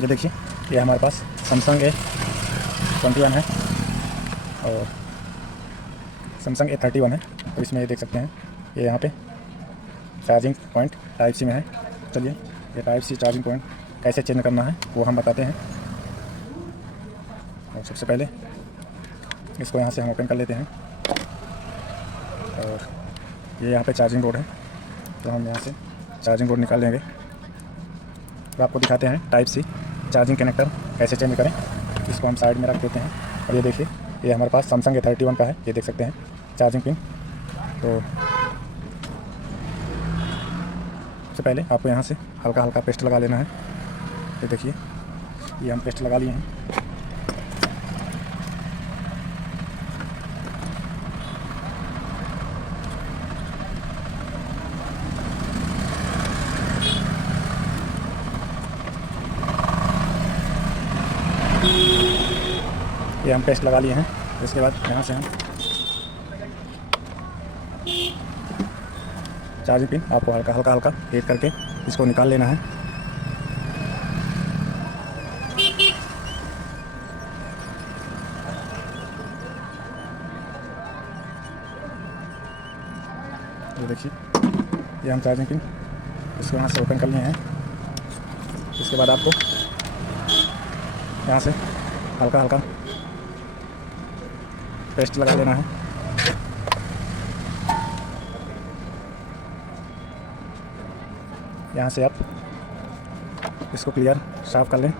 ये देखिए, ये हमारे पास सैमसंग A21 है और सैमसंग A31 है। तो इसमें ये देख सकते हैं, ये यहाँ पे चार्जिंग पॉइंट टाइप सी में है। चलिए, ये टाइप सी चार्जिंग पॉइंट कैसे चेंज करना है वो हम बताते हैं। और सबसे पहले इसको यहाँ से हम ओपन कर लेते हैं और ये यहाँ पे चार्जिंग बोर्ड है, तो हम यहाँ से चार्जिंग बोर्ड निकाल लेंगे। तो आपको दिखाते हैं टाइप सी चार्जिंग कनेक्टर कैसे चेंज करें। इसको हम साइड में रख देते हैं और ये देखिए, ये हमारे पास सैमसंग A31 का है। ये देख सकते हैं चार्जिंग पिन। तो सबसे पहले आपको यहाँ से हल्का हल्का पेस्ट लगा लेना है। ये देखिए, ये हम पेस्ट लगा लिए हैं। ये हम पेस्ट लगा लिए हैं। इसके बाद यहाँ से हम चार्जिंग पिन आपको हल्का हल्का हीट करके इसको निकाल लेना है। ये देखिए, ये हम चार्जिंग पिन इसको यहाँ से ओपन कर लिए हैं। इसके बाद आपको यहाँ से हल्का हल्का पेस्ट लगा लेना है। यहाँ से आप इसको क्लियर साफ कर लें।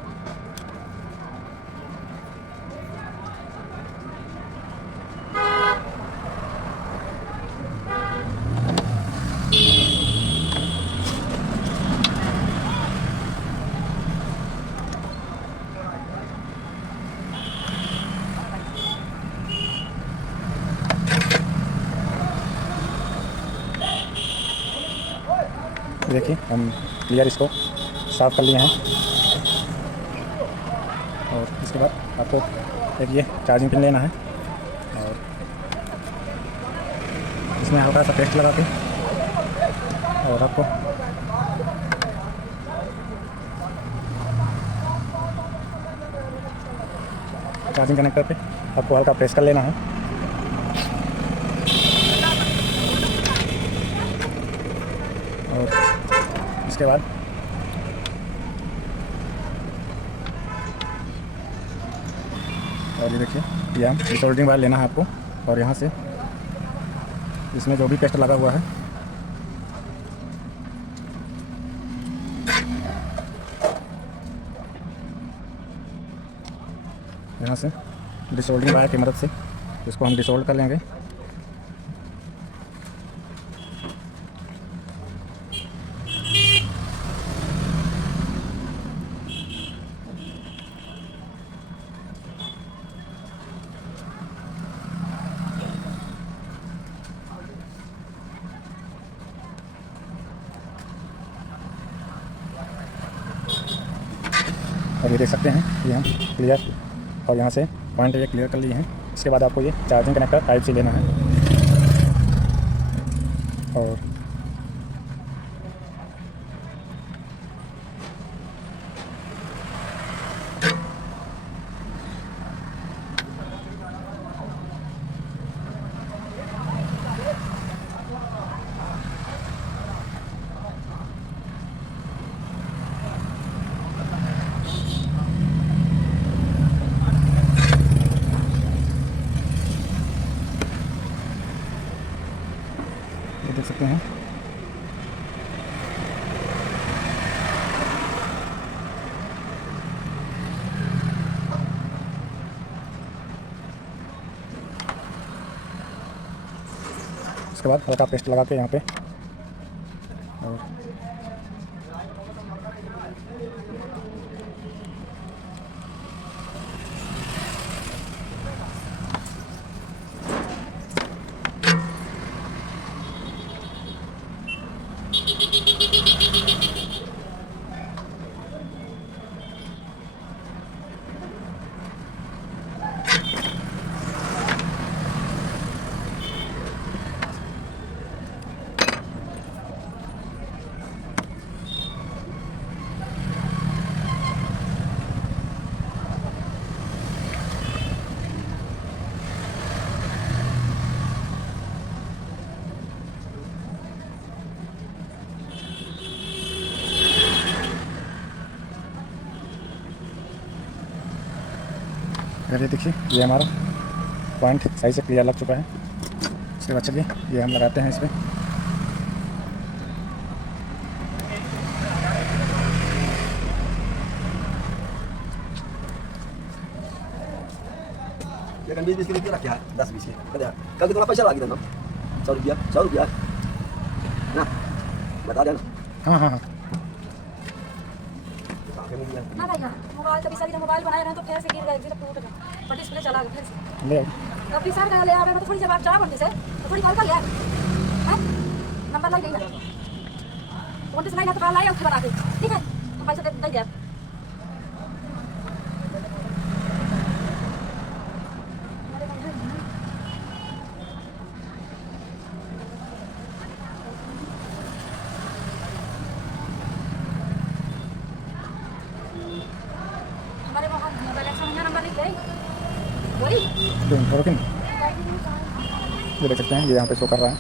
देखिए, हम क्लियर इसको साफ़ कर लिए हैं। और इसके बाद आपको एक ये चार्जिंग पिन लेना है और इसमें हल्का सा पेस्ट लगा के और आपको चार्जिंग कनेक्टर पे आपको हल्का प्रेस कर लेना है। और इसके बाद और ये देखिए, ये हम सोल्डरिंग वायर लेना है आपको और यहाँ से इसमें जो भी पेस्ट लगा हुआ है यहाँ से डिसोल्डिंग वायर की मदद से इसको हम डिसोल्ड कर लेंगे। और ये देख सकते हैं, ये हम क्लियर और यहाँ से पॉइंट ये क्लियर कर लिए हैं। इसके बाद आपको ये चार्जिंग कनेक्टर टाइप से लेना है और ये देख सकते हैं। इसके बाद हल्का पेस्ट लगा के यहाँ पे और अगर ये देखिए ये हमारा पॉइंट सही से क्लियर लग चुका है। उसके बाद चलिए ये हम लगाते हैं इस पर। Ya kan bis kita kira क्या 10-20 के kada कल कितना पैसा लगा था ना 100 रुपया ना बता देना हाँ हाँ हाँ ना भैया मोबाइल कभी सारी मोबाइल बनाए रहे तो फिर से गिर गए फिर टूट गया पर डिस्प्ले चला गया फिर से ले आई। कभी सर ले आ रहे तो थोड़ी जवाब जा बनते से तो थोड़ी कॉल कर लिया हैं नंबर लग गई है कौन से लाइन तो कॉल आया उसके बाद आके ठीक है तो पैसा दे दिया हमारे वहाँ बैलेंस में नंबर लिख गई वही रुकिन ये देख सकते हैं ये यहाँ पे शो कर रहा है।